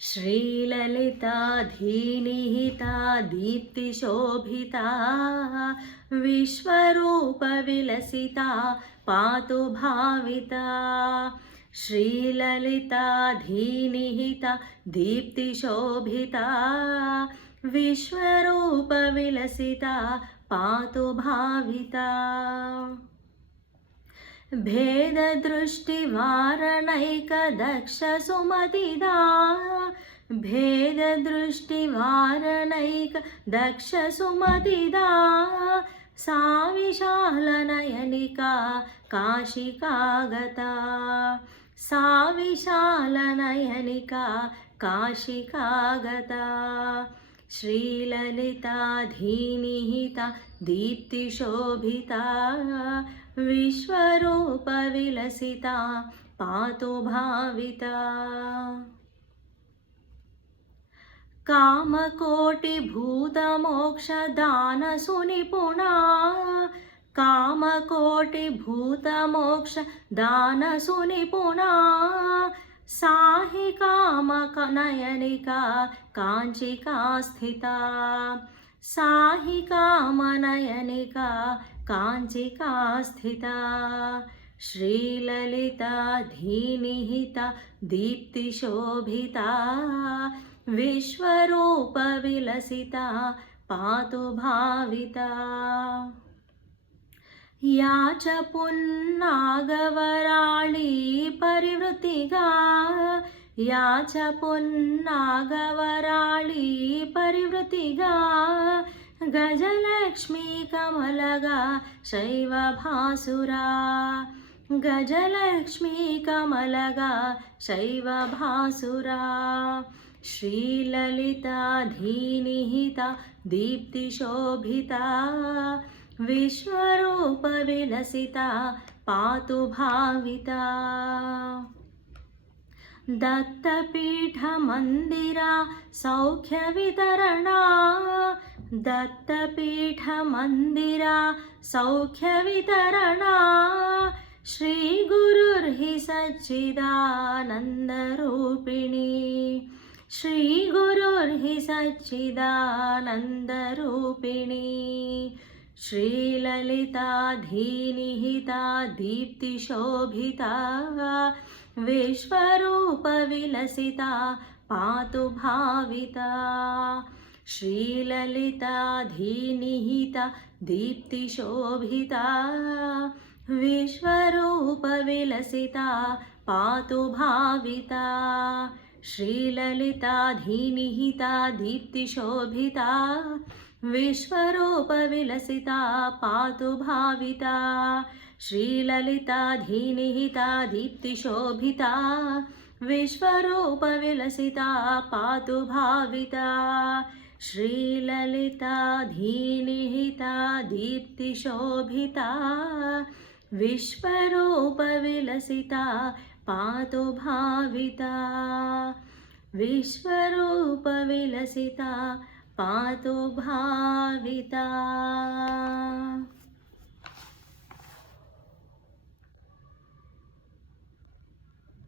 श्रीललिताधीनिहिता दीप्तिशोभिता विश्वरूपविलसिता पातु भाविता। श्रीललिताधीनिहिता दीप्तिशोभिता विश्वरूपविलसिता पातु भाविता। भेददृष्टिवारणैकदक्षसुमतिदा भेददृष्टिवारणैकदक्षसुमतिदा सा विशालनयनिका काशिकागता। सा विशालनयनिका काशिकागता। श्रीललिताधीनिहिता दीप्तिशोभिता विश्वरूपविलसिता पातु भाविता। कामकोटिभूतमोक्षदानसुनिपुणा कामकोटिभूतमोक्षदानसुनिपुणा सा हि कामनयनिका काञ्चिका स्थिता। सा हि कामनयनिका काञ्चिका स्थिता। श्रीललिताधीनिहिता दीप्तिशोभिता विश्वरूपविलसिता पातु भाविता। या च पुन्नागवराळी परिवृत्तिगा या च पुन्नागवराळी परिवृत्तिगा गजलक्ष्मी कमलगा शैवभासुरा। गजलक्ष्मी कमलगा शैवभासुरा। श्रीललिताधीनिहिता दीप्तिशोभिता विश्वरूपविलसिता पातु भाविता। दत्तपीठमन्दिरा सौख्यवितरणा दत्तपीठमन्दिरा सौख्यवितरणा श्रीगुरुर्हि सच्चिदानन्दरूपिणी। श्रीगुरुर्हि सच्चिदानन्दरूपिणी। श्रीललिताधीनिहिता दीप्तिशोभिता विश्वरूपविलसिता पातु भाविता। श्रीललिताधीनिहिता दीप्तिशोभिता विश्वरूपविलसिता पातु भाविता। श्रीललिताधीनिहिता दीप्तिशोभिता विश्वरूपविलसिता पातु भाविता। श्रीललिताधीनिहिता दीप्तिशोभिता विश्वरूपविलसिता पातु भाविता। श्रीललिताधीनिहिता दीप्तिशोभिता विश्वरूपविलसिता पातु भाविता। विश्वरूपविलसिता पातु भाविता।